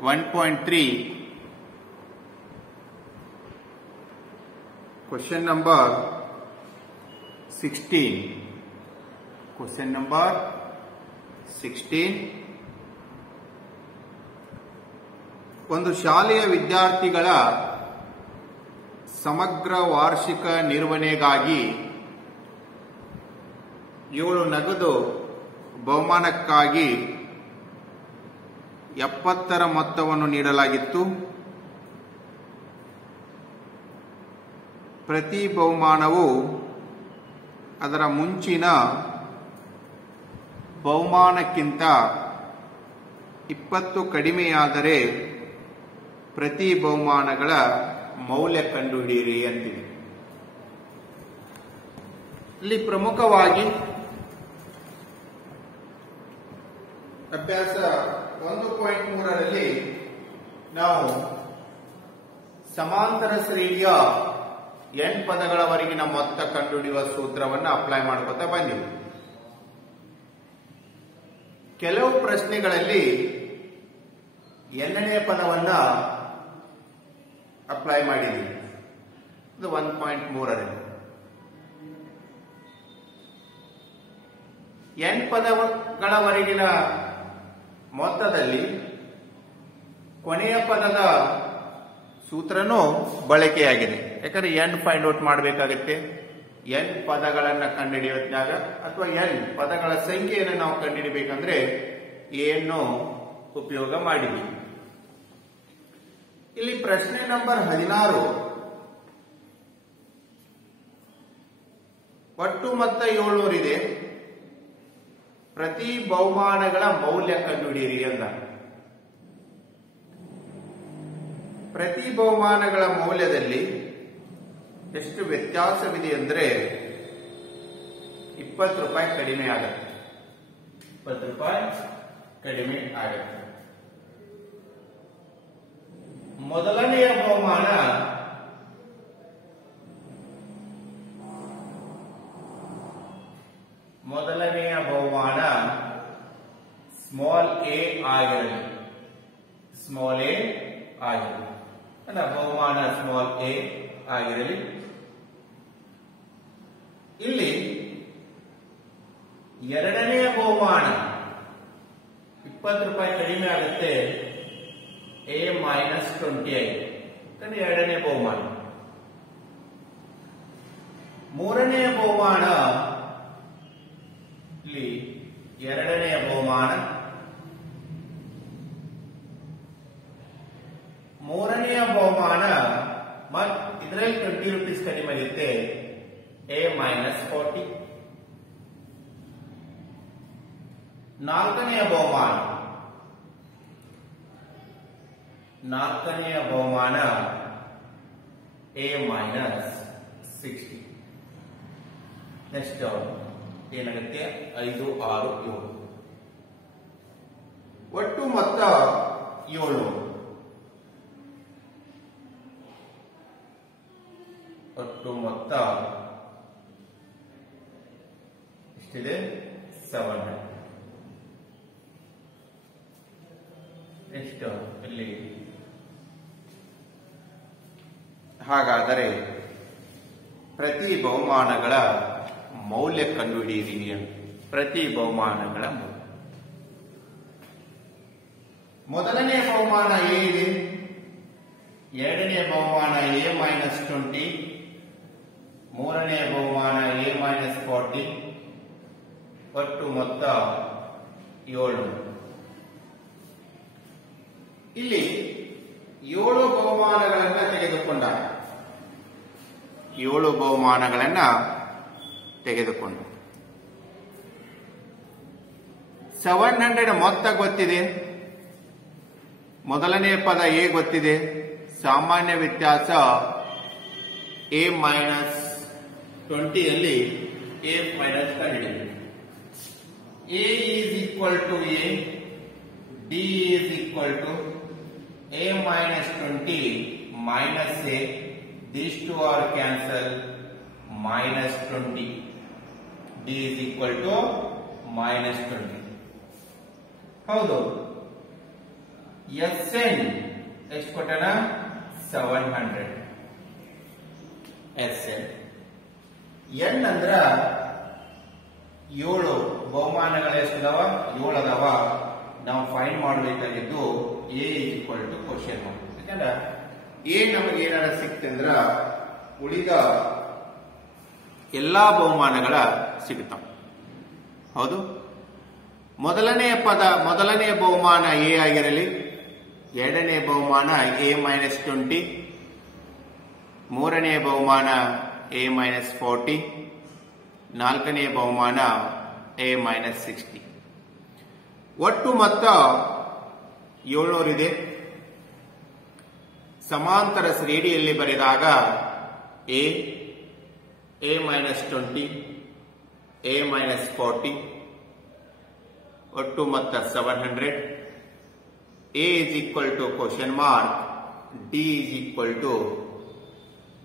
1.3 question number 16. Question number 16. ಒಂದು ಶಾಲೆಯ ವಿದ್ಯಾರ್ಥಿಗಳ ಸಮಗ್ರ ವಾರ್ಷಿಕ ನಿರ್ವಹಣೆಗಾಗಿ 7 ನಗದು ಬಹುಮಾನಕ್ಕಾಗಿ 70ರ ಮೊತ್ತವನ್ನು ನೀಡಲಾಗಿತ್ತು. ಪ್ರತಿ ಬಹುಮಾನವು ಅದರ ಮುಂಚಿನ ಬಹುಮಾನಕ್ಕಿಂತ 20 ಕಡಿಮೆಯಾದರೆ ಪ್ರತಿ ಬಹುಮಾನಗಳ ಮೌಲ್ಯ ಕಂಡುಹಿಡಿಯಿರಿ ಅಂತಿದೆ. ಇಲ್ಲಿ ಪ್ರಮುಖವಾಗಿ ಅಭ್ಯಾಸ 1.3ರಲ್ಲಿ ನಾವು ಸಮಾಂತರ ಶ್ರೇಣಿಯ n ಪದಗಳವರೆಗಿನ ಮೊತ್ತ ಕಂಡುಹಿಡಿಯುವ ಸೂತ್ರವನ್ನು ಅಪ್ಲೈ ಮಾಡ್ಕೊತಾ ಬಂದಿವಿ. ಕೆಲವು ಪ್ರಶ್ನೆಗಳಲ್ಲಿ nನೇ ಪದವನ್ನ ಅಪ್ಲೈ ಮಾಡಿದ್ದೀವಿ. ಇದು 1.3ರಲ್ಲಿ n ಪದಗಳವರೆಗಿನ ಮೊತ್ತದಲ್ಲಿ ಕೊನೆಯ ಪದದ ಸೂತ್ರನೂ ಬಳಕೆಯಾಗಿದೆ. ಯಾಕಂದ್ರೆ n ಫೈಂಡ್ ಔಟ್ ಮಾಡಬೇಕಾಗುತ್ತೆ. n ಪದಗಳನ್ನ ಕಂಡುಹಿಡಿಯೋದ್ನಾಗ ಅಥವಾ n ಪದಗಳ ಸಂಖ್ಯೆಯನ್ನು ನಾವು ಕಂಡುಹಿಡಿಬೇಕಂದ್ರೆ ಏನು ಉಪಯೋಗ ಮಾಡಿದ್ವಿ. ಇಲ್ಲಿ ಪ್ರಶ್ನೆ ನಂಬರ್ 16 ಒಟ್ಟು ಮೊತ್ತ 700 ಇದೆ. ಪ್ರತಿ ಬಹುಮಾನಗಳ ಮೌಲ್ಯ ಕಂಡುಹಿಡಿಯಿರಿ ಅಂದ. ಪ್ರತಿ ಬಹುಮಾನಗಳ ಮೌಲ್ಯದಲ್ಲಿ ಎಷ್ಟು ವ್ಯತ್ಯಾಸವಿದೆ ಅಂದ್ರೆ 20 ರೂಪಾಯಿ ಕಡಿಮೆ ಆಗುತ್ತೆ. 20 ರೂಪಾಯಿ ಕಡಿಮೆ ಆಗುತ್ತೆ. ಮೊದಲನೆಯ ಬಹುಮಾನ ಸ್ಮಾಲ್ ಎ ಆಗಿರಲಿ. ಸ್ಮಾಲ್ ಎ ಆಗಿರಲಿ ಅಲ್ಲ, ಬಹುಮಾನ ಸ್ಮಾಲ್ ಎ ಆಗಿರಲಿ. ಇಲ್ಲಿ ಎರಡನೆಯ ಬಹುಮಾನ 20 ರೂಪಾಯಿ ಕಡಿಮೆ ಆಗುತ್ತೆ. A -25 ಯಾಕಂದ್ರೆ ಎರಡನೇ ಬಹುಮಾನ. ಮೂರನೆಯ ಬಹುಮಾನ ಇಲ್ಲಿ ಎರಡನೆಯ ಬಹುಮಾನ ಮೂರನೆಯ ಬಹುಮಾನ ಮತ್ತು ಇದರಲ್ಲಿ 20 ರೂಪೀಸ್ ಕಡಿಮೆ ಆಗುತ್ತೆ. A -40. ನಾಲ್ಕನೆಯ ಬಹುಮಾನ A -60. ನೆಕ್ಸ್ಟ್ ಏನಾಗುತ್ತೆ? 5, 6, 7. ಒಟ್ಟು ಮೊತ್ತ 7. ಒಟ್ಟು ಮೊತ್ತ ಎಷ್ಟಿದೆ? 700. ನೆಕ್ಸ್ಟ್ ಇಲ್ಲಿ ಹಾಗಾದರೆ ಪ್ರತಿ ಬಹುಮಾನಗಳ ಮೌಲ್ಯ ಕಂಡುಹಿಡಿಯಿರಿ. ಪ್ರತಿ ಬಹುಮಾನಗಳ ಮೌಲ್ಯ. ಮೊದಲನೇ ಬಹುಮಾನ ಎ ಇದೆ. ಎರಡನೇ ಬಹುಮಾನ A -20. ಮೂರನೇ ಬಹುಮಾನ A -40. ಒಟ್ಟು ಮೊತ್ತ 7. ಇಲ್ಲಿ 7 ಬಹುಮಾನಗಳನ್ನ ತೆಗೆದುಕೊಂಡ 7 ಬಹುಮಾನಗಳನ್ನ ತೆಗೆದುಕೊಂಡು 700 ಮೊತ್ತ ಗೊತ್ತಿದೆ. ಮೊದಲನೇ ಪದ ಎ ಗೊತ್ತಿದೆ. ಸಾಮಾನ್ಯ ವ್ಯತ್ಯಾಸ A -20ಯಲ್ಲಿ A ಮೈನಸ್ ಕಂಡುಹಿಡಿಯಿರಿ. A is equal to A, D is equal to A -20 minus A. These two are cancelled. -20. D is equal to -20. ಹೌದು, ಎಸ್ ಎನ್ ಎಷ್ಟು ಕೊಟ್ಟನ 700 ಎಸ್ ಎನ್. ಎನ್ ಅಂದ್ರ 7 ಬಹುಮಾನಗಳು ಎಷ್ಟಿದಾವ 7 ಅದಾವ. ನಾವು ಫೈಂಡ್ ಮಾಡಬೇಕಾಗಿದ್ದು A equal to question mark. ಯಾಕಂದ್ರೆ A ನಮಗೆ ಏನಾರ ಸಿಕ್ತಂದ್ರ ಉಳಿದ ಎಲ್ಲಾ ಬಹುಮಾನಗಳ ಸಿಗುತ್ತಾವ. ಹೌದು, ಮೊದಲನೆಯ ಬಹುಮಾನ ಎ ಆಗಿರಲಿ, ಎರಡನೇ ಬಹುಮಾನ ಎ -20, ಮೂರನೆಯ ಬಹುಮಾನ ಎ -40, ನಾಲ್ಕನೆಯ ಬಹುಮಾನ ಎ -60. ಒಟ್ಟು ಮೊತ್ತ 700 ಇದೆ. ಸಮಾಂತರ ಶ್ರೇಣಿಯಲ್ಲಿ ಬರೆದಾಗ ಎ -20, ಎ -40, ಒಟ್ಟು ಮೊತ್ತ 700. A is equal to question mark, D is equal to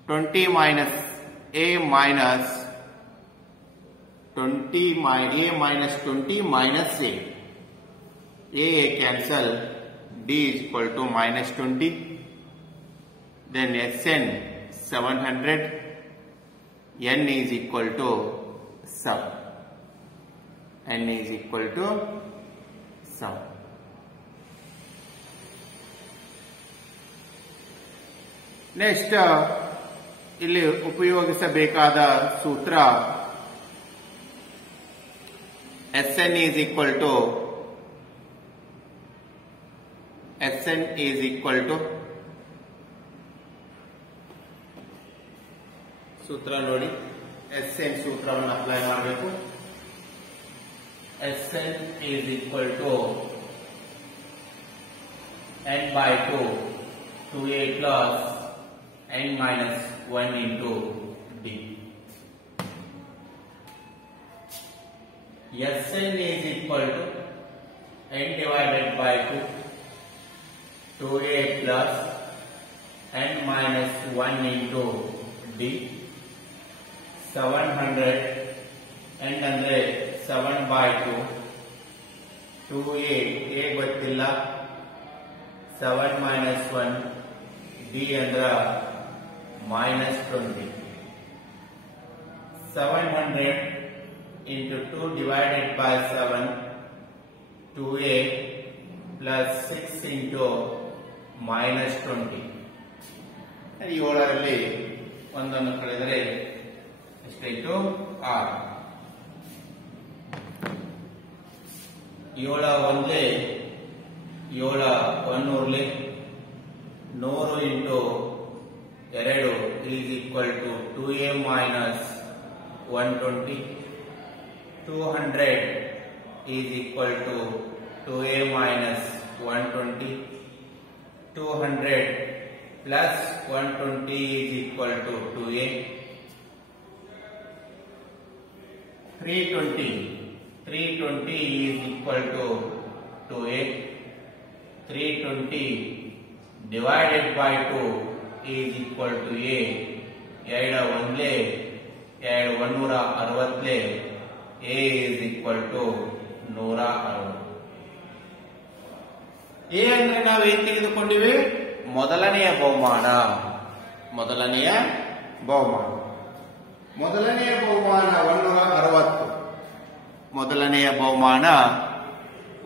20 minus a minus 20 minus a cancel, d is equal to -20. Then Sn 700, n is equal to 7. n is equal to 7. Next ಇಲ್ಲಿ ಉಪಯೋಗಿಸಬೇಕಾದ ಸೂತ್ರ Sn is equal to ಸೂತ್ರ ನೋಡಿ, Sn ಸೂತ್ರವನ್ನು apply ಮಾಡಬೇಕು. Sn is equal to n by 2 2a plus n minus 1 into d. Sn is equal to n divided by 2 2a plus n minus 1 into d. 700 n ಅಂದ್ರೆ 7 by 2 2a ಗೊತ್ತಿಲ್ಲ, 7 minus 1 d ಅಂದ್ರ -20. 700 into 2 divided by 7 2a plus 6 into -20. 7ರಲ್ಲಿ ಒಂದನ್ನು ಕಳೆದರೆ ಎಷ್ಟಾಯಿತು 6. 7 ಒಂದೇ 7 100 100 into 2 is equal to 2a minus 120. 200 is equal to 2a minus 120. 200 plus 120 is equal to 2a. 320 is equal to 2a. 320 divided by 2 is equal to a. 2 ಒಂದೇ 2 160. a is equal to 160. a ಅಂದ್ರೆ ನಾವು ಏನು ತೆಗೆದುಕೊಂಡಿವಿ? ಮೊದಲನೆಯ ಬಹುಮಾನ 160. ಮೊದಲನೆಯ ಬಹುಮಾನ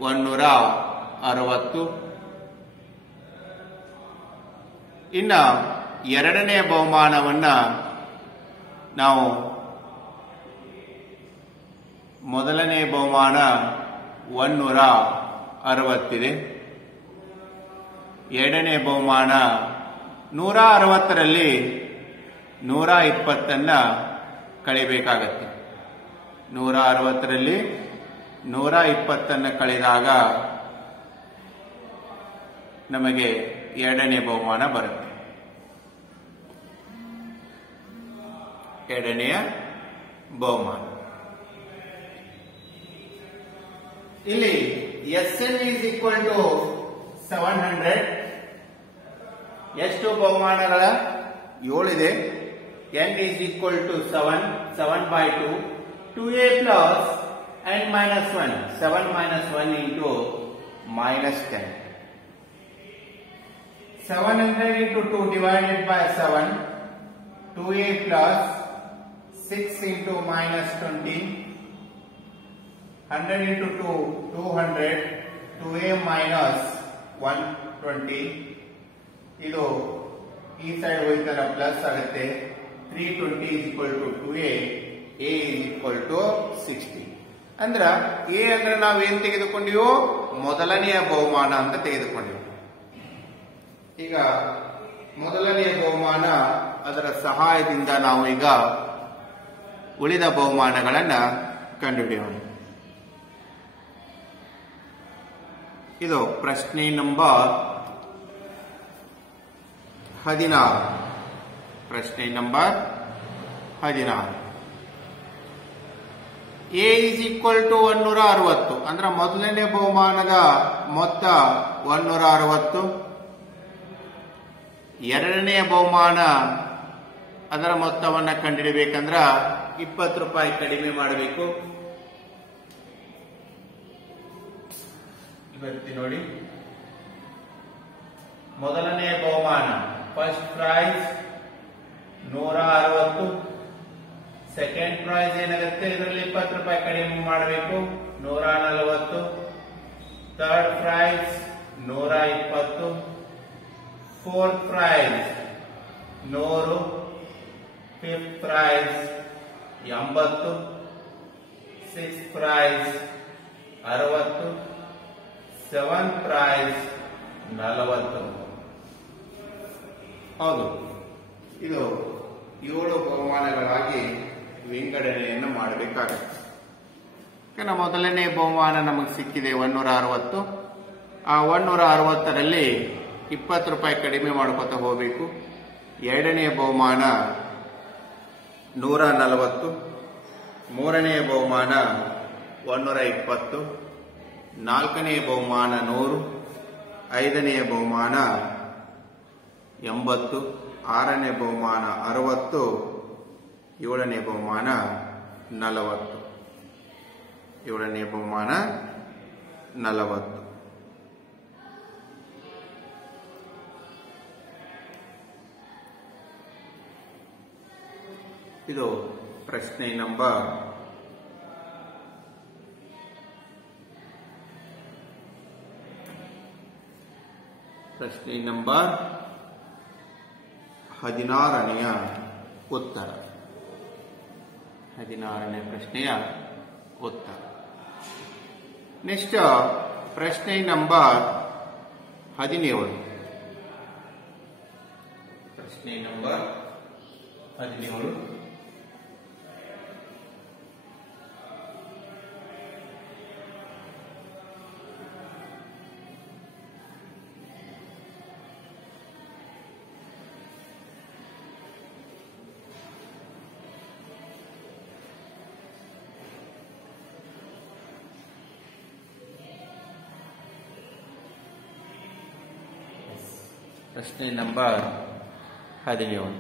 160. ಇನ್ನ ಎರಡನೆಯ ಬಹುಮಾನವನ್ನ ನಾವು ಮೊದಲನೆಯ ಬಹುಮಾನ 160 ಎರಡನೇ ಬಹುಮಾನ 160ರಲ್ಲಿ 120 ಕಳಿಬೇಕಾಗತ್ತೆ. 160ರಲ್ಲಿ 120 ಕಳೆದಾಗ ನಮಗೆ ಎರಡನೇ ಬಹುಮಾನ ಬರುತ್ತೆ. ಎರಡನೆಯ ಬಹುಮಾನ ಇಲ್ಲಿ Sn is equal to 700. ಎಷ್ಟು ಬಹುಮಾನಗಳ 7 ಇದೆ. n is equal to 7 by 2 2a plus n minus 1 7 minus 1 into -10. 700 into 2 divided by 7, 2a plus 6 into minus 20, 100 into 2, 200, 2a minus 120. ಇದು ಈ ಸೈಡ್ ಹೋಯ್ತಲ್ಲ ಪ್ಲಸ್ ಆಗುತ್ತೆ. 320 is equal to 2a, a is equal to 60. ಅಂದ್ರ a ಅಂದ್ರೆ ನಾವೇನ್ ತೆಗೆದುಕೊಂಡಿವೋ ಮೊದಲನೆಯ ಬಹುಮಾನ ಅಂತ ತೆಗೆದುಕೊಂಡಿವಿ. ಈಗ ಮೊದಲನೆಯ ಬಹುಮಾನ, ಅದರ ಸಹಾಯದಿಂದ ನಾವು ಈಗ ಉಳಿದ ಬಹುಮಾನಗಳನ್ನ ಕಂಡುಹಿಡಿಯೋಣ. ಇದು ಪ್ರಶ್ನೆ ನಂಬರ್ 16. ಪ್ರಶ್ನೆ number 16. A is equal to 160. ಅಂದ್ರೆ ಮೊದಲನೇ ಬಹುಮಾನದ ಮೊತ್ತ 160. ಎರಡನೆಯ ಬಹುಮಾನ ಅದರ ಮೊತ್ತವನ್ನ ಕಂಡುಹಿಡಬೇಕಂದ್ರ 20 ರೂಪಾಯಿ ಕಡಿಮೆ ಮಾಡಬೇಕು. ಇವತ್ತಿ ನೋಡಿ, ಮೊದಲನೆಯ ಬಹುಮಾನ ಫಸ್ಟ್ ಪ್ರೈಸ್ 160. ಸೆಕೆಂಡ್ ಪ್ರೈಸ್ ಏನಾಗುತ್ತೆ, ಇದರಲ್ಲಿ 20 ರೂಪಾಯಿ ಕಡಿಮೆ ಮಾಡಬೇಕು, 140. Third prize 120. Fourth prize 100. Fifth prize 80. Six prize 60. Seventh prize 40. ಹೌದು, ಇದು 7 ಬಹುಮಾನಗಳಾಗಿ ವಿಂಗಡಣೆಯನ್ನು ಮಾಡಬೇಕಾಗುತ್ತೆ. ಮೊದಲನೇ ಬಹುಮಾನ ನಮಗೆ ಸಿಕ್ಕಿದೆ 160. ಆ 160ರಲ್ಲಿ 20 ರೂಪಾಯಿ ಕಡಿಮೆ ಮಾಡ್ಕೊತಾ ಹೋಗಬೇಕು. ಎರಡನೆಯ ಬಹುಮಾನ 140. ಮೂರನೆಯ ಬಹುಮಾನ 120. ನಾಲ್ಕನೆಯ ಬಹುಮಾನ 100. ಐದನೆಯ ಬಹುಮಾನ 80. ಆರನೇ ಬಹುಮಾನ 60. ಏಳನೇ ಬಹುಮಾನ 40. ಏಳನೇ ಬಹುಮಾನ 40. ಇದು ಪ್ರಶ್ನೆ ನಂಬರ್ 16ನೆಯ ಉತ್ತರ. 16ನೇ ಪ್ರಶ್ನೆಯ ಉತ್ತರ. ನೆಕ್ಸ್ಟ್ ಪ್ರಶ್ನೆ ನಂಬರ್ 17. ಪ್ರಶ್ನೆ ನಂಬರ್ 17. ಪ್ರಶ್ನೆ ನಂಬರ್ 17,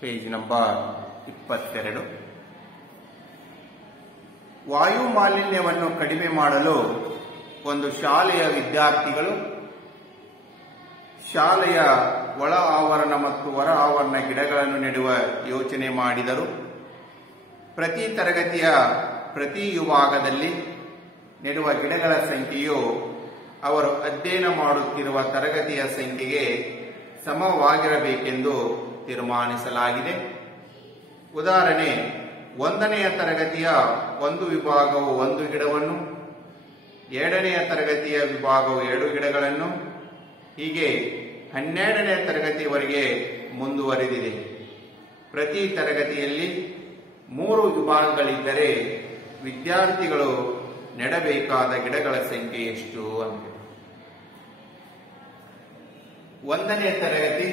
ಪೇಜ್ ನಂಬರ್ 22. ವಾಯು ಮಾಲಿನ್ಯವನ್ನು ಕಡಿಮೆ ಮಾಡಲು ಒಂದು ಶಾಲೆಯ ವಿದ್ಯಾರ್ಥಿಗಳು ಶಾಲೆಯ ಒಳ ಆವರಣ ಮತ್ತು ಹೊರ ಆವರಣ ಗಿಡಗಳನ್ನು ನೆಡುವ ಯೋಚನೆ ಮಾಡಿದರು. ಪ್ರತಿ ತರಗತಿಯ ಪ್ರತಿ ವಿಭಾಗದಲ್ಲಿ ನೆಡುವ ಗಿಡಗಳ ಸಂಖ್ಯೆಯು ಅವರು ಅಧ್ಯಯನ ಮಾಡುತ್ತಿರುವ ತರಗತಿಯ ಸಂಖ್ಯೆಗೆ ಸಮವಾಗಿರಬೇಕೆಂದು ತೀರ್ಮಾನಿಸಲಾಗಿದೆ. ಉದಾಹರಣೆ, 1ನೆಯ ತರಗತಿಯ ಒಂದು ವಿಭಾಗವು 1 ಗಿಡವನ್ನು, 2ನೆಯ ತರಗತಿಯ ವಿಭಾಗವು 2 ಗಿಡಗಳನ್ನು, ಹೀಗೆ 12ನೇ ತರಗತಿಯವರೆಗೆ ಮುಂದುವರೆದಿದೆ. ಪ್ರತಿ ತರಗತಿಯಲ್ಲಿ 3 ವಿಭಾಗಗಳಿದ್ದರೆ ವಿದ್ಯಾರ್ಥಿಗಳು ನೆಡಬೇಕಾದ ಗಿಡಗಳ ಸಂಖ್ಯೆ ಎಷ್ಟು ಅಂತ. 1ನೇ ತರಗತಿ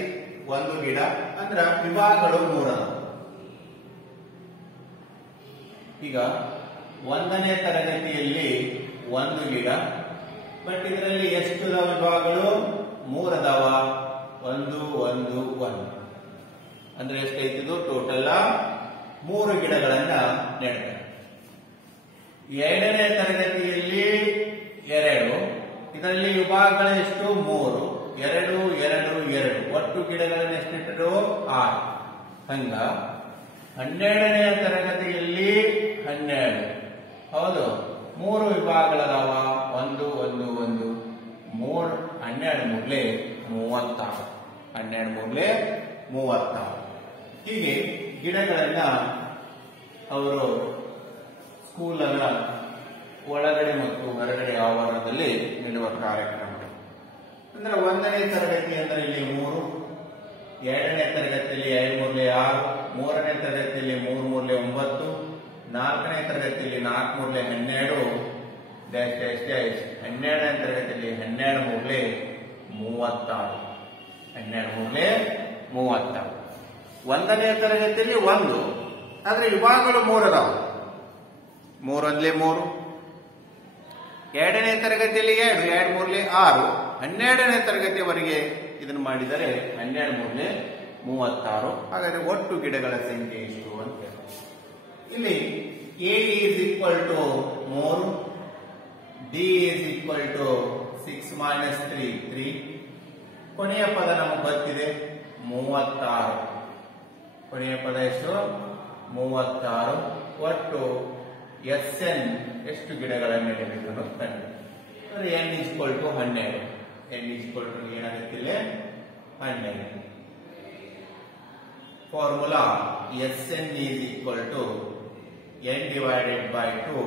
1 ಗಿಡ ಅಂದ್ರ ವಿಭಾಗಗಳು 3. ಈಗ 1ನೇ ತರಗತಿಯಲ್ಲಿ 1 ಗಿಡ, ಬಟ್ ಇದರಲ್ಲಿ ಎಷ್ಟು ವಿಭಾಗಗಳು? 3 ಅದಾವ. 1 1 1 ಅಂದ್ರೆ ಎಷ್ಟೈತಿದು? ಟೋಟಲ್ 3 ಗಿಡಗಳನ್ನ ನೆಡ್ತಾರೆ. 2ನೇ ತರಗತಿಯಲ್ಲಿ 2, ಇದರಲ್ಲಿ ವಿಭಾಗಗಳು ಎಷ್ಟು? 3, 2, 2, 2. ಒಟ್ಟು ಗಿಡಗಳನ್ನು ಎಷ್ಟಿಟ್ಟರು? 6. ಹಂಗ 12ನೇ ತರಗತಿಯಲ್ಲಿ 12. ಹೌದು, 3 ವಿಭಾಗಗಳದಾವ. 1, 1, 1, 3, 12 ಮೂರ್ಲೆ 36. 12 ಮೂರ್ಲೆ 36. ಹೀಗೆ ಗಿಡಗಳನ್ನ ಅವರು ಸ್ಕೂಲನ್ನ ಒಳಗಡೆ ಮತ್ತು ಹೊರಗಡೆ ಆವರಣದಲ್ಲಿ ನೆಡುವ ಕಾರ್ಯಕ್ರಮ. ಅಂದ್ರೆ 1ನೇ ತರಗತಿ ಅಂದ್ರೆ ಇಲ್ಲಿ 3, 2ನೇ ತರಗತಿಯಲ್ಲಿ 2 ಮೂರ್ಲೆ 6, 3ನೇ ತರಗತಿಯಲ್ಲಿ 3 ಮೂರ್ಲೆ 9, 4ನೇ ತರಗತಿಯಲ್ಲಿ 4 ಮೂರ್ಲೆ 12, 12ನೇ ತರಗತಿಯಲ್ಲಿ 12 ಮೂರ್ಲೆ 36. 12 ಮೂರ್ಲೆ 36. 1ನೇ ತರಗತಿಯಲ್ಲಿ 1, ಆದ್ರೆ ವಿಭಾಗಗಳು 3 ಅದಾವ. 3 ಒಂದ್ಲೆ 3. 2ನೇ ತರಗತಿಯಲ್ಲಿ 2, 2 ಮೂರ್ಲೆ 6. 12ನೇ ತರಗತಿಯವರೆಗೆ ಇದನ್ನು ಮಾಡಿದರೆ 12 ಮೂರ್ಲೆ 36. ಹಾಗಾದ್ರೆ ಒಟ್ಟು ಗಿಡಗಳ ಸಂಖ್ಯೆ ಎಷ್ಟು ಅಂತ ಇಲ್ಲಿ A is equal to 3, D is equal to 6 minus 3, 3. ಕೊನೆಯ ಪದ ನಮಗೆ ಗೊತ್ತಿದೆ 36. ಕೊನೆಯ ಪದ ಎಷ್ಟು? 36. ಒಟ್ಟು SN ಎಷ್ಟು ಗಿಡಗಳನ್ನು ನೆಡಬೇಕು ಅನ್ನೋದು ಕಂಡು. N is equal to 12. N is equal to ಏನಾಗುತ್ತಿಲ್ಲ? 12. Formula SN is equal to N divided by 2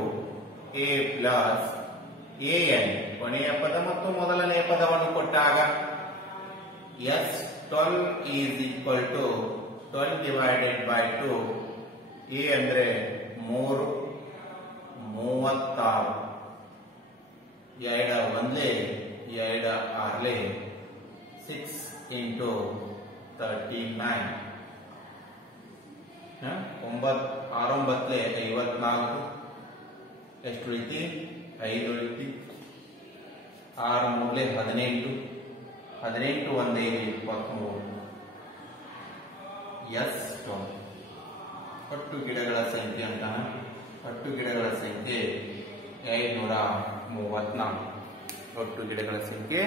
A plus AN. ಕೊನೆಯ ಪದ ಮತ್ತು ಮೊದಲನೆಯ ಪದವನ್ನು ಕೊಟ್ಟಾಗ S12 is equal to 12 divided by 2. A ಅಂದ್ರೆ 3, 36. 2 ಒಂದ್ಲೆ 2 ಆರ್ಲೆ 6 into 39. 9 6 9 54. ಎಷ್ಟು ಉಳಿತಿ? 5 ಉಳಿತಿ. 6 ಮೂರ್ಲೆ 18. 18 1 23. S12. ಒಟ್ಟು ಗಿಡಗಳ ಸಂಖ್ಯೆ ಅಂತ. ಒಟ್ಟು ಗಿಡಗಳ ಸಂಖ್ಯೆ 534. ಒಟ್ಟು ಗಿಡಗಳ ಸಂಖ್ಯೆ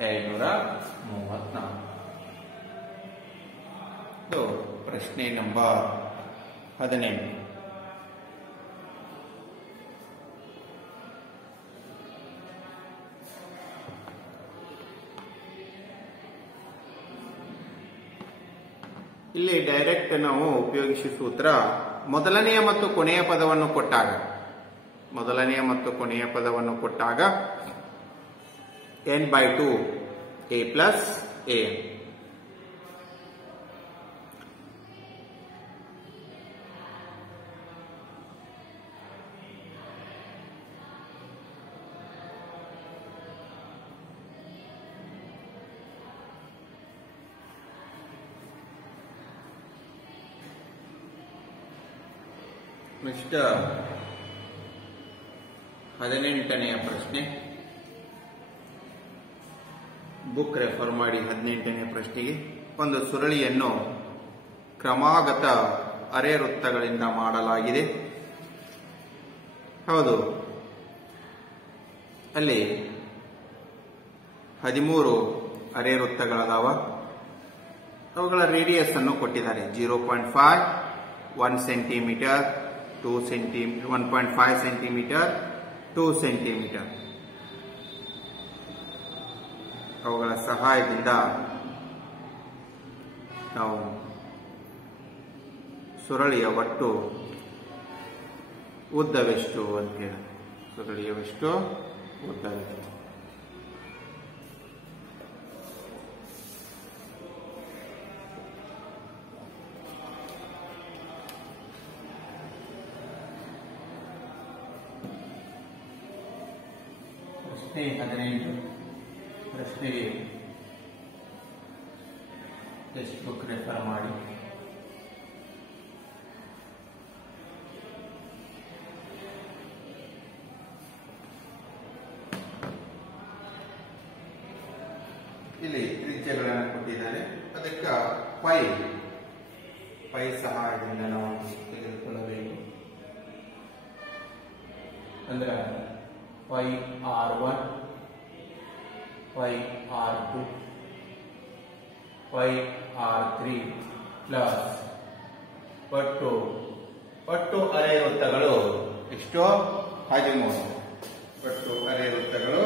534. ಪ್ರಶ್ನೆ ನಂಬರ್ 18. ಇಲ್ಲಿ ಡೈರೆಕ್ಟ್ ನಾವು ಉಪಯೋಗಿಸುವ ಸೂತ್ರ ಮೊದಲನೆಯ ಮತ್ತು ಕೊನೆಯ ಪದವನ್ನು ಕೊಟ್ಟಾಗ, ಮೊದಲನೆಯ ಮತ್ತು ಕೊನೆಯ ಪದವನ್ನು ಕೊಟ್ಟಾಗ n/2 A plus A. Next 18ನೆಯ ಪ್ರಶ್ನೆ. ಬುಕ್ ರೆಫರ್ ಮಾಡಿ 18ನೇ ಪ್ರಶ್ನೆಗೆ. ಒಂದು ಸುರಳಿಯನ್ನು ಕ್ರಮಾಗತ ಅರೆ ವೃತ್ತಗಳಿಂದ ಮಾಡಲಾಗಿದೆ. ಹೌದು, ಅಲ್ಲಿ 13 ಅರೆ ವೃತ್ತಗಳದಾವ. ಅವುಗಳ ರೇಡಿಯಸ್ ಅನ್ನು ಕೊಟ್ಟಿದ್ದಾರೆ. 0.5, 1 ಸೆಂಟಿಮೀಟರ್, 1.5 ಸೆಂಟಿಮೀಟರ್, 2 ಸೆಂಟಿಮೀಟರ್. ಅವುಗಳ ಸಹಾಯದಿಂದ ನಾವು ಸುರಳಿಯ ಒಟ್ಟು ಉದ್ದವೆಷ್ಟು ಅಂತ ಹೇಳಿ, ಸುರಳಿಯವೆಷ್ಟು ಉದ್ದವೆಷ್ಟು. ಪ್ರಶ್ನೆ 18. ಪ್ರಶ್ನೆಗೆ ಟೆಕ್ಸ್ಟ್ ಬುಕ್ ರೆಫರ್ ಮಾಡಿ. ಇಲ್ಲಿ ತ್ರಿಜ್ಯಗಳನ್ನು ಕೊಟ್ಟಿದ್ದಾರೆ. ಅದಕ್ಕೆ ಪೈ ಸಹಾಯದಿಂದ ನಾವು ತೆಗೆದುಕೊಳ್ಳಬೇಕು. ಅಂದ್ರೆ πr1 πr2 πr3 ಪ್ಲಸ್ ಪಟ್ಟು ಅರೆ ವೃತ್ತಗಳು ಎಷ್ಟು 13 ಪಟ್ಟು ಅರೆ ವೃತ್ತಗಳು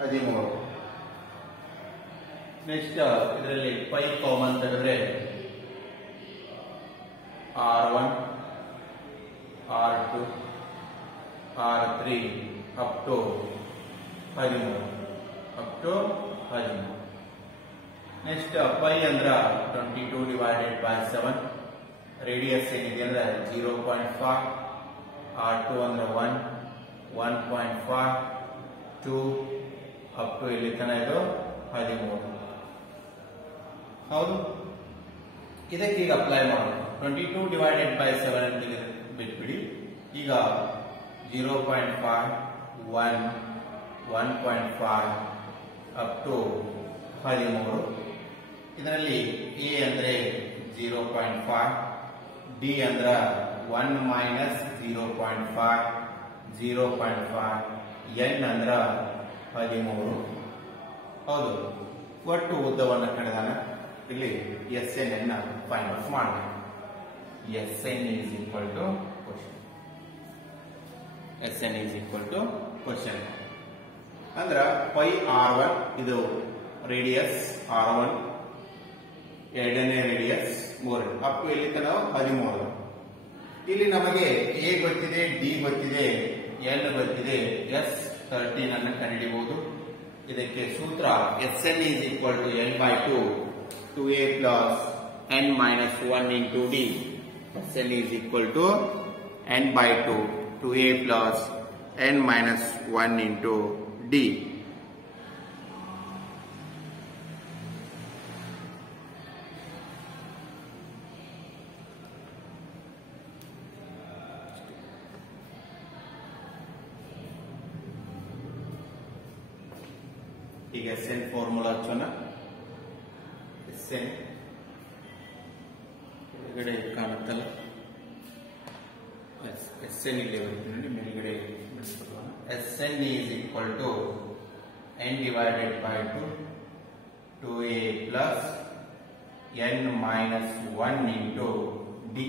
13. ನೆಕ್ಸ್ಟ್ ಇದರಲ್ಲಿ ಪೈ ಕಾಮನ್ ತೆಗೆದ್ರೆ r1 r2 r3 up to 13. Next pi ಅಂದ್ರ 22 ಡಿವೈಡೆಡ್ ಬೈ 7. ರೇಡಿಯಸ್ ಏನಿದೆ ಅಂದ್ರೆ 0.5. r2 ಅಂದ್ರೆ 1 1.5 2 ಅಪ್ ಟು ಇಲ್ಲಿ ತನಕ ಇದು 13. ಹೌದು, ಇದಕ್ಕೆ ಈಗ ಅಪ್ಲೈ ಮಾಡೋಣ. 22 ಡಿವೈಡೆಡ್ ಬೈ 7 ಅಂತ ಬಿಟ್ಬಿಡಿ. ಈಗ 0.5 1 1.5 ಅಪ್ ಟು 13. ಇದರಲ್ಲಿ ಎ ಅಂದ್ರೆ 0.5, ಡಿ ಅಂದ್ರ 1 ಮೈನಸ್ 0.5 0.5, ಎನ್ ಅಂದ್ರ 13. ಹೌದು, ಒಟ್ಟು ಉದ್ದವನ್ನು ಕಳೆದಾನ ಇಲ್ಲಿ ಎಸ್ ಎನ್ ಅನ್ನ ಫೈಂಡ್ ಔಟ್ ಮಾಡಬೇಕು. S N is equal to question. S N is equal to question ಅಂದ್ರ ಪೈ r1 ಇದು ರೇಡಿಯಸ್ r1, ಎರಡನೇ ರೇಡಿಯಸ್ 3 ಅಪ್ ಟು ಇಲ್ಲಿ ತನಕ 13. ಇಲ್ಲಿ ನಮಗೆ ಎ ಗೊತ್ತಿದೆ, ಡಿ ಗೊತ್ತಿದೆ, ಎನ್ ಗೊತ್ತಿದೆ, ಎಸ್ 13 ಅನ್ನು ಕಂಡುಹಿಡಿಯಬಹುದು. ಇದಕ್ಕೆ ಸೂತ್ರ S N is equal to N by 2 2a plus n minus 1 into D. S N is equal to n by 2 2a plus n minus 1 into D. ಈಗ ಎಸ್ ಎನ್ ಫಾರ್ಮುಲಾ ಹಚ್ಚೋಣ. S N ಕೆಳಗಡೆ ಕಾಣುತ್ತಲ್ಲ, S N ಇಲ್ಲಿ ಬರುತ್ತೆ, ಮೇಲ್ಗಡೆ S N is equal to N divided by 2 2a plus n minus 1 into D.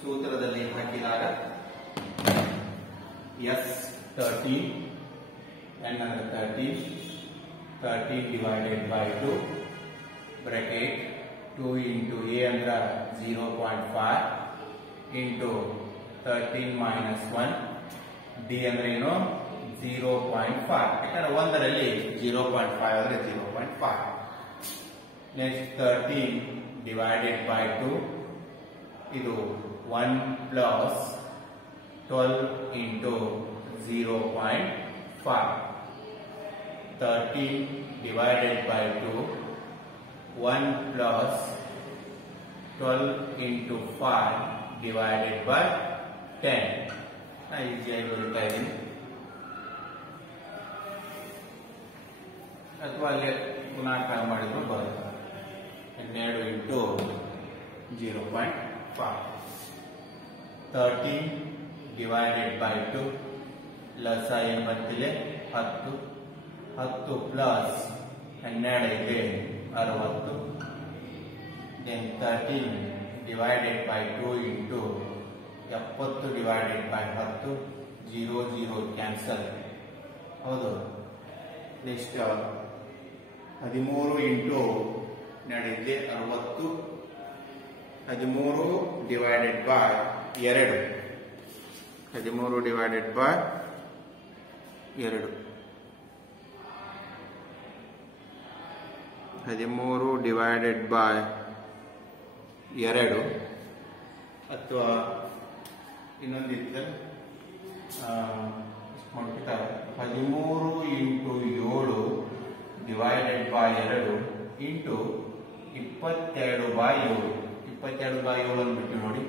ಸೂತ್ರದಲ್ಲಿ ಹಾಕಿದಾಗ S 13 n ಅಂದ್ರೆ 13 divided by 2 bracket 2 into A ಅಂದ್ರ 0.5 ಇಂಟು 13 ಮೈನಸ್ 1 ಡಿ ಅಂದ್ರೆ ಏನು 0.5. ಯಾಕಂದ್ರೆ ಒಂದರಲ್ಲಿ 0.5 ಅಂದ್ರೆ 0.5. ನೆಕ್ಸ್ಟ್ 13 ಡಿವೈಡೆಡ್ ಬೈ 2 ಇದು 1 plus 12 into 0.5. 13 divided by 2 1 plus 12 into 5 divided by 10. ಈಸಿಯಾಗಿ ಬರುತ್ತಾ ಇದ್ದೀನಿ, ಅಥವಾ ಅಲ್ಲಿ ಗುಣಾಕಾರ ಮಾಡಿದ್ರು ಬರುತ್ತೆ. 12 ಇಂಟು 0.5. 13 ಡಿವೈಡೆಡ್ ಬೈ 2 ಲಸ ಏನು ಬರ್ತಿದೆ 10. 10 ಪ್ಲಸ್ 12 ಇದೆ 60. Then 13 divided by 2 into 70 divided by 10 0 0 cancel. ಹೌದು, ನೆಕ್ಸ್ಟ್ 13 ಇಂಟು ನಡೆದಿದೆ 60. 13 divided by 2 13 divided by 2 13 divided by 2 ಅಥವಾ ಇನ್ನೊಂದಿತ್ತು ಮಾಡ್ಬಿಟ್ಟಾರೆ 13 into 7 divided by 2 into 22 by 7. 22 by 7 ಅನ್ನು ಬಿಟ್ಟು ನೋಡಿ,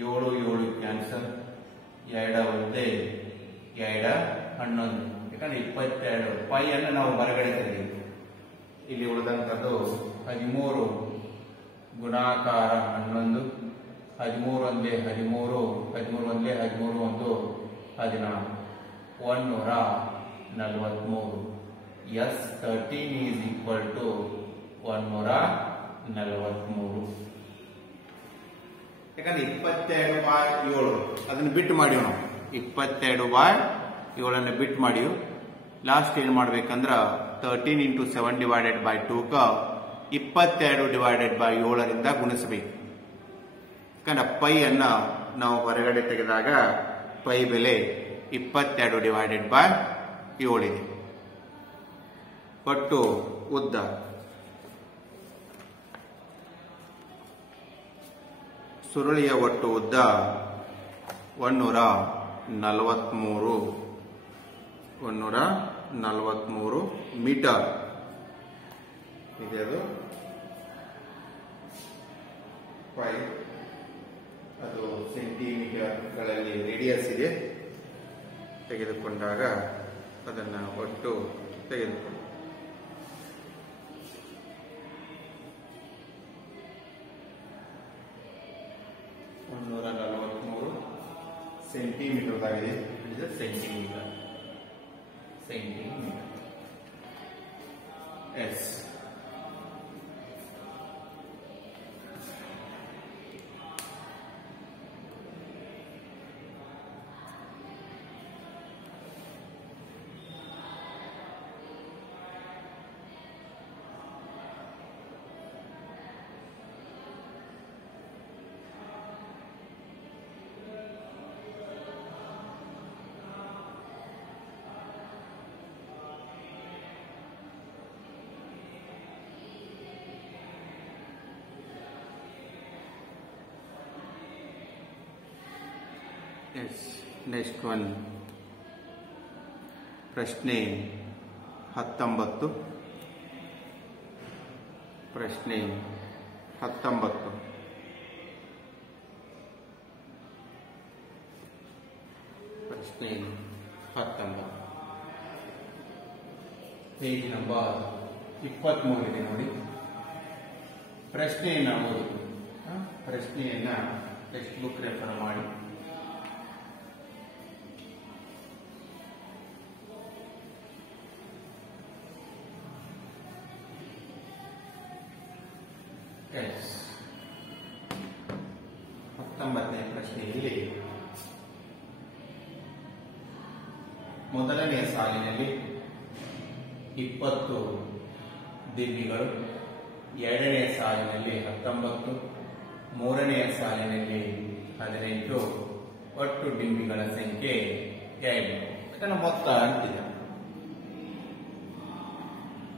7 7 ಕ್ಯಾನ್ಸಲ್, 2 ಒಂದೇ 2 11 ಯಾಕಂದ್ರೆ 22 ಪೈ ಅನ್ನು ನಾವು ಹೊರಗಡೆ ತೆಗೆದಿದ್ದೀವಿ. ಇಲ್ಲಿ ಉಳಿದಂಥದ್ದು 13 ಗುಣಾಕಾರ 11 13 ಒಂದೇ 13 13 ಒಂದೇ 13 ಒಂದು 14 143. Yes, 13 is equal to 143. ಯಾಕಂದ್ರೆ 22/7 ಅದನ್ನು ಬಿಟ್ಟು ಮಾಡಿವ್ ನಾವು. 22/7 ಬಿಟ್ಟು ಮಾಡಿವ್. ಲಾಸ್ಟ್ ಏನ್ ಮಾಡ್ಬೇಕಂದ್ರ 13 into 7 divided by 2 22 divided by 7 ಗುಣಿಸಬೇಕು. ಯಾಕಂದ್ರೆ ಪೈ ಅನ್ನ ನಾವು ಹೊರಗಡೆ ತೆಗೆದಾಗ ಪೈ ಬೆಲೆ 22 divided by 7 ಇದೆ. ಒಟ್ಟು ಉದ್ದ ಸುರುಳಿಯ ಒಟ್ಟು ಉದ್ದ 143 ಮೀಟರ್ ಇದೆ. ಅದು ಪೈ, ಅದು ಸೆಂಟಿಮೀಟರ್ಗಳಲ್ಲಿ ರೇಡಿಯಸ್ ಇದೆ. ತೆಗೆದುಕೊಂಡಾಗ ಅದನ್ನ ಒಟ್ಟು ತೆಗೆದುಕೊಂಡು 143 ಸೆಂಟಿಮೀಟರ್ ಆಗಿದೆ. Centimetres. Yes, next one. ಪ್ರಶ್ನೆ 19. ಪ್ರಶ್ನೆ 19. ಪ್ರಶ್ನೆ 19 ಪೇಜ್ ನಂಬರ್ 23 ಇದೆ ನೋಡಿ. ಪ್ರಶ್ನೆಯನ್ನ ಓದಿ. ಪ್ರಶ್ನೆಯನ್ನ ಟೆಕ್ಸ್ಟ್ ಬುಕ್ ರೆಫರ್ ಮಾಡಿ. ಎಸ್ 19ನೇ ಪ್ರಶ್ನೆಯಲ್ಲಿ ಮೊದಲನೆಯ ಸಾಲಿನಲ್ಲಿ 20 ದಿಮ್ಮಿಗಳು, ಎರಡನೆಯ ಸಾಲಿನಲ್ಲಿ 19, ಮೂರನೆಯ ಸಾಲಿನಲ್ಲಿ 18, ಒಟ್ಟು ಡಿಂಬಿಗಳ ಸಂಖ್ಯೆ 2. ಇದನ್ನು ಮೊತ್ತ ಅಂತಿದೆ.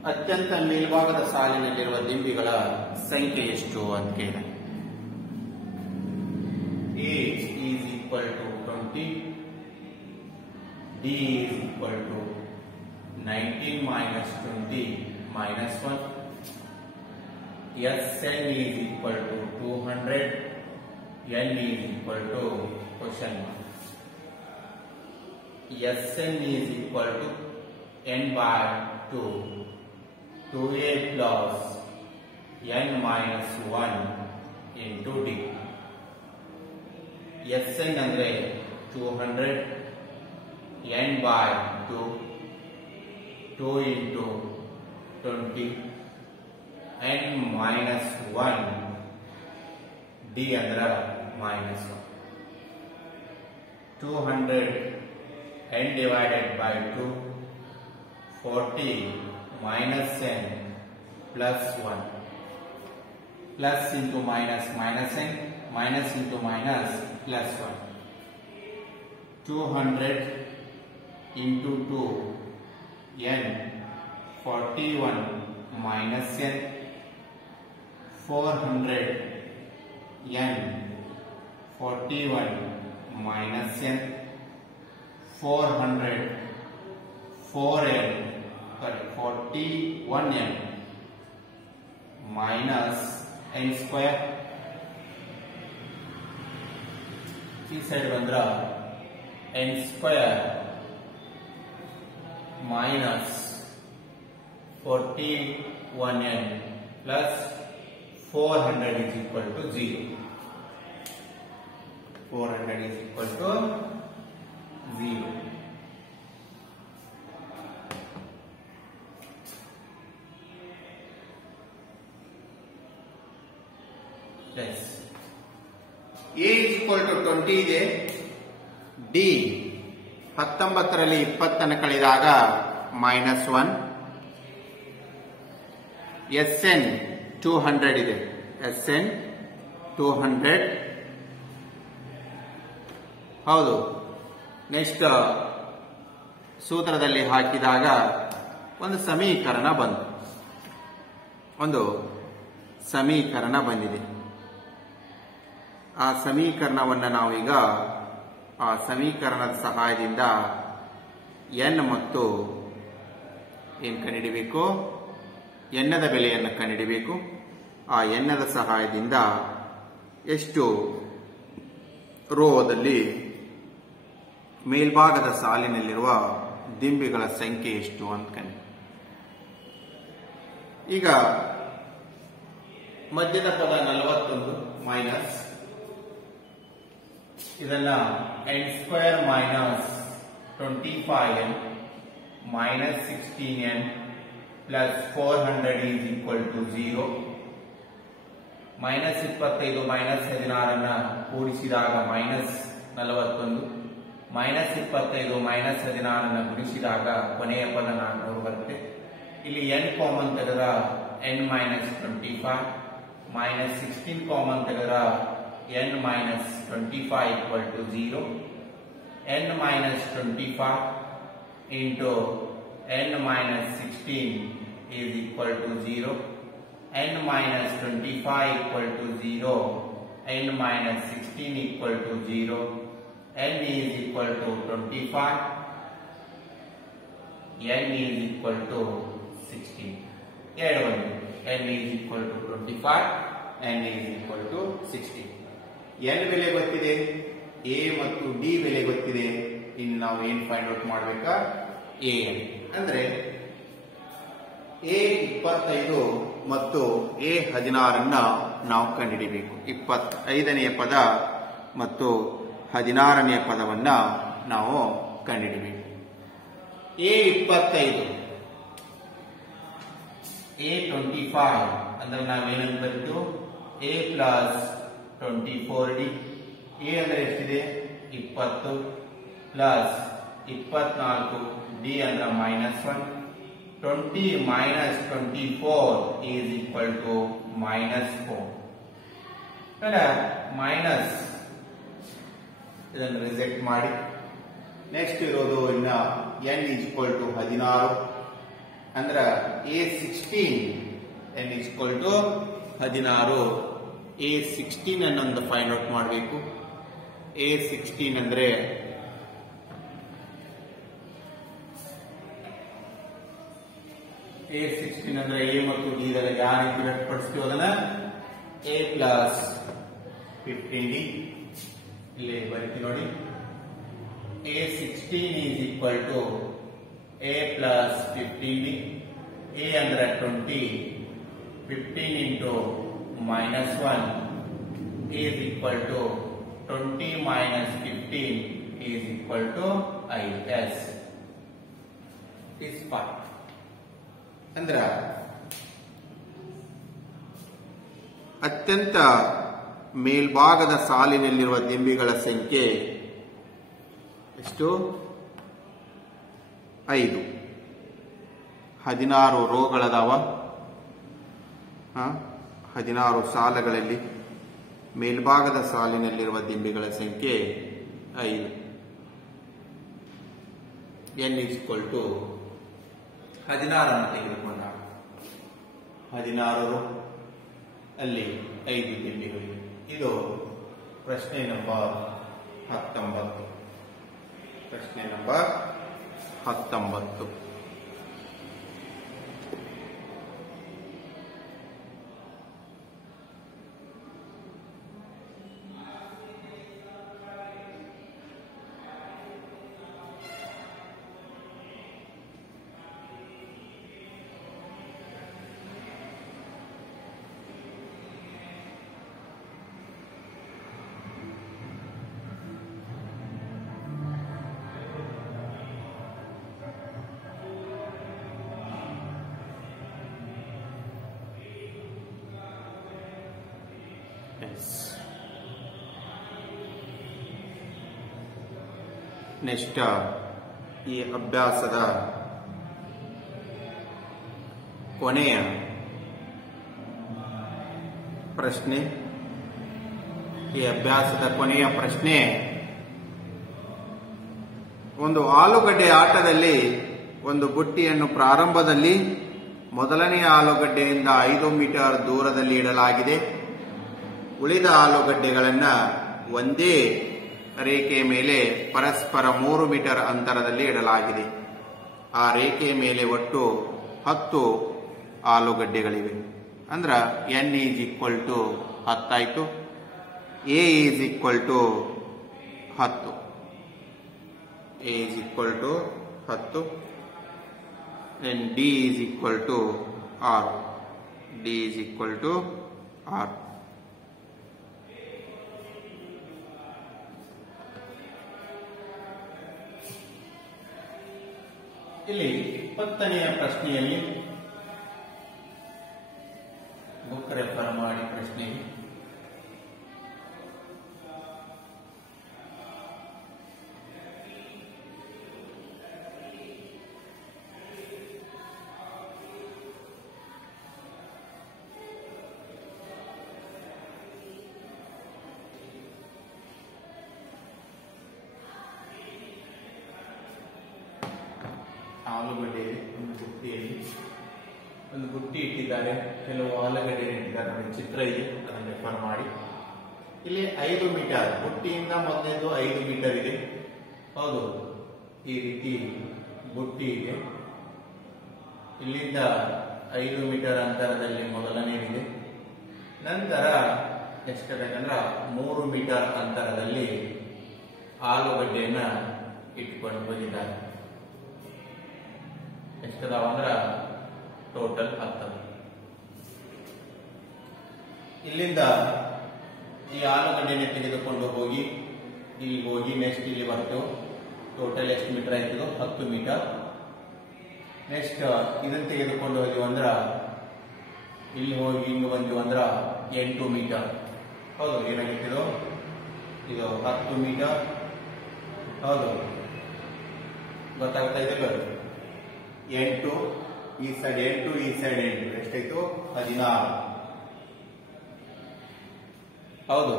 ಅತ್ಯಂತ ಮೇಲ್ಭಾಗದ ಸಾಲಿನಲ್ಲಿರುವ ದಿಂಬಿಗಳ ಸಂಖ್ಯೆ ಎಷ್ಟು ಅಂತ ಕೇಳ. A is equal to 20, D is equal to 19 minus 20 minus 1, Sn is equal to 200, N is equal to question mark. Sn is equal to n by 2, 2a plus n minus 1 into d. Sn ಅಂದ್ರೆ 200, n by 2, 2 into 20, n minus 1, d ಅಂದ್ರೆ minus 1. 200 n divided by 2, 40 minus n plus 1, plus into minus minus n, minus into minus plus 1. 200 into 2 n, 41 minus n, 400 n, 41 minus n, 400 4n, 41n minus n square. ಈ side ಬಂದ್ರ n square minus 41n plus 400 is equal to 0. 400 is equal to 0. Yes. A is equal to 20 ಇದೆ. D 19ರಲ್ಲಿ 20 ಕಳೆದಾಗ -1. SN 200 ಇದೆ. SN 200 ಹೌದು. Next ಸೂತ್ರದಲ್ಲಿ ಹಾಕಿದಾಗ ಒಂದು ಸಮೀಕರಣ ಬಂತು. ಒಂದು ಸಮೀಕರಣ ಬಂದಿದೆ. ಆ ಸಮೀಕರಣವನ್ನು ನಾವೀಗ ಆ ಸಮೀಕರಣದ ಸಹಾಯದಿಂದ n ಮತ್ತು ಏನು ಕಂಡುಹಿಡಿಯಬೇಕು, ಎನ್ನದ ಬೆಲೆಯನ್ನು ಕಂಡುಹಿಡಿಯಬೇಕು. ಆ ಎನ್ನದ ಸಹಾಯದಿಂದ ಎಷ್ಟು ರೋದಲ್ಲಿ ಮೇಲ್ಭಾಗದ ಸಾಲಿನಲ್ಲಿರುವ ದಿಂಬಿಗಳ ಸಂಖ್ಯೆ ಎಷ್ಟು ಅಂತ ಕಂಡು. ಈಗ ಮಧ್ಯದ ಪದ 41 ಮೈನಸ್ ಇದನ್ನ n² minus 25n minus 16n plus 400 is equal to 0. Minus 25 minus 16 ಕೂಡಿಸಿದಾಗ ಮೈನಸ್ 41, ಮೈನಸ್ 25 ಮೈನಸ್ 16 ಗುಣಿಸಿದಾಗ ಕೊನೆಯ ಪದ 400 ಬರುತ್ತೆ. ಇಲ್ಲಿ n ಕಾಮನ್ ತೆಗೆದ n ಮೈನಸ್ 25 ಮೈನಸ್ 16 ಕಾಮನ್ ತೆಗೆದ n minus 25 equal to 0. n minus 25 into n minus 16 is equal to 0. n minus 25 equal to 0, n minus 16 equal to 0, n is equal to 25, n is equal to 16. n is equal to 25, n is equal to 16. n ಬೆಲೆ ಗೊತ್ತಿದೆ, a ಮತ್ತು d ಬೆಲೆ ಗೊತ್ತಿದೆ. ಇನ್ನು ನಾವು ಏನು find out ಮಾಡಬೇಕಾ? a ಅಂದ್ರೆ a 25 ಮತ್ತು a 16 ನಾವು ಕಂಡುಹಿಡಿಯಬೇಕು. 25ನೇ ಪದ ಮತ್ತು 16ನೇ ಪದವನ್ನ ನಾವು ಕಂಡುಹಿಡಿಯಬೇಕು. a 25 a 25 ಅಂದ್ರೆ ನಾವೇನಂತ ಬರೆದು a ಪ್ಲಸ್ 24d. a ಅಂದ್ರೆ ಎಷ್ಟಿದೆ? 20 ಪ್ಲಸ್ 24, d ಅಂದ್ರೆ -1. 20 minus 24 is equal to -4. Minus ಇದನ್ನು ರಿಜೆಕ್ಟ್ ಮಾಡಿ ನೆಕ್ಸ್ಟ್ ಇರೋದು ಇನ್ನ n is equal to 16 ಅಂದ್ರೆ a16 n is equal to 16. a16 ಅನ್ನೊಂದು ಫೈಂಡ್ ಔಟ್ ಮಾಡಬೇಕು. a16 ಅಂದ್ರೆ a16 ಅಂದ್ರೆ a ಮತ್ತು d ದಲ್ಲಿ ಯಾವ ರೀತಿ ವ್ಯಕ್ತಪಡಿಸ್ತೀವಿ ಅದನ್ನ a ಪ್ಲಸ್ 15d ಇಲ್ಲಿ ಬರೀತೀವಿ ನೋಡಿ. a16 is equal to a plus 15d. a ಅಂದ್ರೆ 20, 15 into -1 is equal to 20 minus 15 is equal to is is 5. ಅಂದ್ರ ಅತ್ಯಂತ ಮೇಲ್ಭಾಗದ ಸಾಲಿನಲ್ಲಿರುವ ದಿಂಬಿಗಳ ಸಂಖ್ಯೆ ಎಷ್ಟು? 5. 16 ರೋಗಳದಾವ. 16 ಸಾಲುಗಳಲ್ಲಿ ಮೇಲ್ಭಾಗದ ಸಾಲಿನಲ್ಲಿರುವ ದಿಂಬಿಗಳ ಸಂಖ್ಯೆ 5. n is equal to 16 ಅನ್ನು ತೆಗೆದುಕೊಂಡಾಗ 16 ಅಲ್ಲಿ 5 ದಿಂಬಿಗಳಿವೆ. ಇದು ಪ್ರಶ್ನೆ ನಂಬರ್ 19. ಪ್ರಶ್ನೆ ನಂಬರ್ 19. ನೆಕ್ಸ್ಟ್ ಈ ಅಭ್ಯಾಸದ ಕೊನೆಯ ಪ್ರಶ್ನೆ. ಈ ಅಭ್ಯಾಸದ ಕೊನೆಯ ಪ್ರಶ್ನೆ, ಒಂದು ಆಲೂಗಡ್ಡೆ ಆಟದಲ್ಲಿ ಒಂದು ಬುಟ್ಟಿಯನ್ನು ಪ್ರಾರಂಭದಲ್ಲಿ ಮೊದಲನೆಯ ಆಲೂಗಡ್ಡೆಯಿಂದ 5 ಮೀಟರ್ ದೂರದಲ್ಲಿ ಇಡಲಾಗಿದೆ. ಉಳಿದ ಆಲೂಗಡ್ಡೆಗಳನ್ನು ಒಂದೇ ರೇಖೆಯ ಮೇಲೆ ಪರಸ್ಪರ 3 ಮೀಟರ್ ಅಂತರದಲ್ಲಿ ಇಡಲಾಗಿದೆ. ಆ ರೇಖೆಯ ಮೇಲೆ ಒಟ್ಟು 10 ಆಲೂಗಡ್ಡೆಗಳಿವೆ. ಅಂದ್ರ n ಈಸ್ ಈಕ್ವಲ್ ಟು 10 ಆಯ್ತು. A is equal to 10. A is equal to 10. then d is equal to r. d is equal to r. ಇಲ್ಲಿ 20ನೆಯ ಪ್ರಶ್ನೆಯಲ್ಲಿ ಬುಕ್ ರೆಫರ್ ಮಾಡಿ ಪ್ರಶ್ನೆ. ಆಲೂಗಡ್ಡೆ ಒಂದು ಬುಟ್ಟಿಯಲ್ಲಿ ಒಂದು ಬುಟ್ಟಿ ಇಟ್ಟಿದ್ದಾರೆ, ಕೆಲವು ಆಲೂಗಡ್ಡೆ ಇಟ್ಟಿದ್ದಾರೆ. ನೋಡಿ, ಚಿತ್ರ ಇದೆ, ಅದನ್ನು ರೆಫರ್ ಮಾಡಿ. ಇಲ್ಲಿ 5 ಮೀಟರ್ ಬುಟ್ಟಿಯಿಂದ ಮೊದಲನೇದು 5 ಮೀಟರ್ ಇದೆ. ಹೌದು, ಈ ರೀತಿ ಬುಟ್ಟಿ ಇದೆ. ಇಲ್ಲಿಂದ 5 ಮೀಟರ್ ಅಂತರದಲ್ಲಿ ಮೊದಲನೇದಿದೆ. ನಂತರ ಎಷ್ಟು ಬೇಕಂದ್ರೆ 3 ಮೀಟರ್ ಅಂತರದಲ್ಲಿ ಆಲೂಗಡ್ಡೆಯನ್ನ ಇಟ್ಕೊಂಡು ಬಂದಿದ್ದಾರೆ. ಎಷ್ಟದಾವ ಅಂದ್ರ ಟೋಟಲ್ 10. ಇಲ್ಲಿಂದ ಈ ಆಲೂಗಡ್ಡೆನೆ ತೆಗೆದುಕೊಂಡು ಹೋಗಿ ಇಲ್ಲಿ ಹೋಗಿ ನೆಕ್ಸ್ಟ್ ಇಲ್ಲಿ ಬರ್ತು. ಟೋಟಲ್ ಎಷ್ಟು ಮೀಟರ್ ಆಯ್ತದೋ 10 ಮೀಟರ್. ನೆಕ್ಸ್ಟ್ ಇದನ್ನ ತೆಗೆದುಕೊಂಡು ಹೋದ್ವಿ ಅಂದ್ರ ಇಲ್ಲಿ ಹೋಗಿ ಹಿಂಗ ಬಂದ್ವಿ ಅಂದ್ರ 8 ಮೀಟರ್. ಹೌದು, ಏನಾಗಿತ್ತು ಇದು 10 ಮೀಟರ್. ಹೌದು, ಗೊತ್ತಾಗ್ತಾ ಇದೆ. 8 ಈ ಸೈಡ್ 8 ಈ ಸೈಡ್ 8 ಎಷ್ಟಾಯ್ತು? 16. ಹೌದು.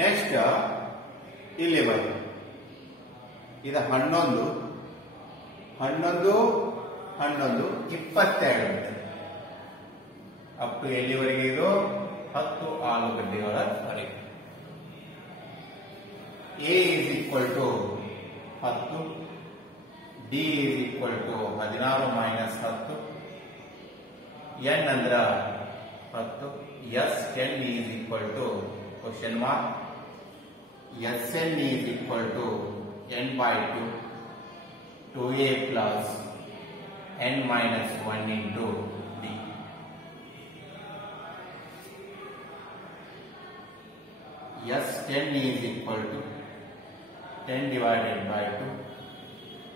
ನೆಕ್ಸ್ಟ್ ಇಲ್ಲಿ ಬನ್ನಿ, ಇದು 11 22 ಮೀಟರ್. ಅಪ್ ಟು ಎಲ್ಲಿವರೆಗೆ ಇದು 10 ಆಲೂಗಡ್ಡೆಗಳವರೆಗೆ. A is equal to 10, D is equal to 16 minus 10, N ಅಂದ್ರ 10, S N is equal to question mark, S N is equal to N by 2, 2a plus n minus 1 into d. S10 is equal to 10 divided by 2,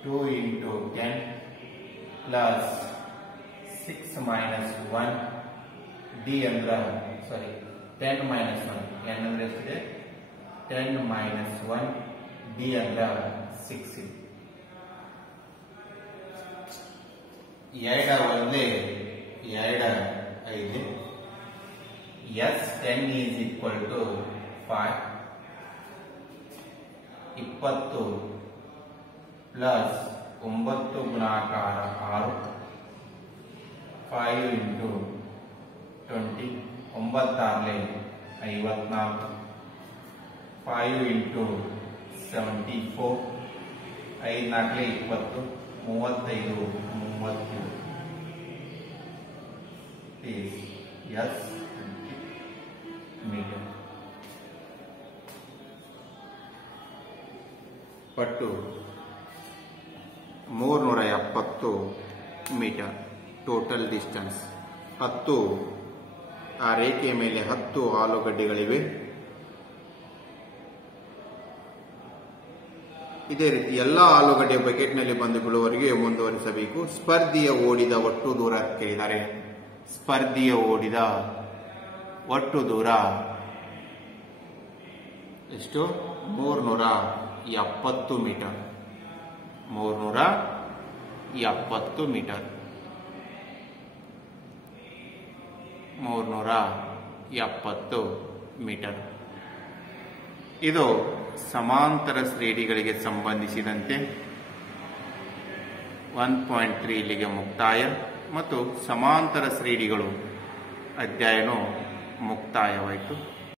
2 into 10 plus 6 minus 1 d andra, sorry, 10 minus 1, n andre estiде 10 minus 1 d andra 6 ಇದೆ. ಎರಡು ಒಂದೇ 2 5. S10 is equal to 5, 20 plus 9 ಗುಣಾಕಾರ 6, 5 into 20, 9 54, 5 into 74, 5 4 20, 35 30 is S meter. ಪಟ್ಟು 370 metre total distance. 10 ಆ ರೇಖೆಯ ಮೇಲೆ 10 ಆಲೂಗಡ್ಡೆಗಳಿವೆ. ಇದೇ ರೀತಿ ಎಲ್ಲ ಆಲೂಗಡ್ಡೆ ಬಕೆಟ್ನಲ್ಲಿ ಬಂದು ಬೀಳುವವರೆಗೆ ಮುಂದುವರಿಸಬೇಕು. ಸ್ಪರ್ಧಿಯ ಓಡಿದ ಒಟ್ಟು ದೂರ ಕೇಳಿದ್ದಾರೆ. ಸ್ಪರ್ಧಿಯ ಓಡಿದ ಒಟ್ಟು ದೂರ ಎಷ್ಟು 370 ಮೀಟರ್ 370 ಮೀಟರ್ 370 ಮೀಟರ್. ಇದು ಸಮಾಂತರ ಶ್ರೇಣಿಗಳಿಗೆ ಸಂಬಂಧಿಸಿದಂತೆ 1.3 ಇಲ್ಲಿಗೆ ಮುಕ್ತಾಯ ಮತ್ತು ಸಮಾಂತರ ಶ್ರೇಣಿಗಳು ಅಧ್ಯಾಯನೂ ಮುಕ್ತಾಯವಾಯಿತು.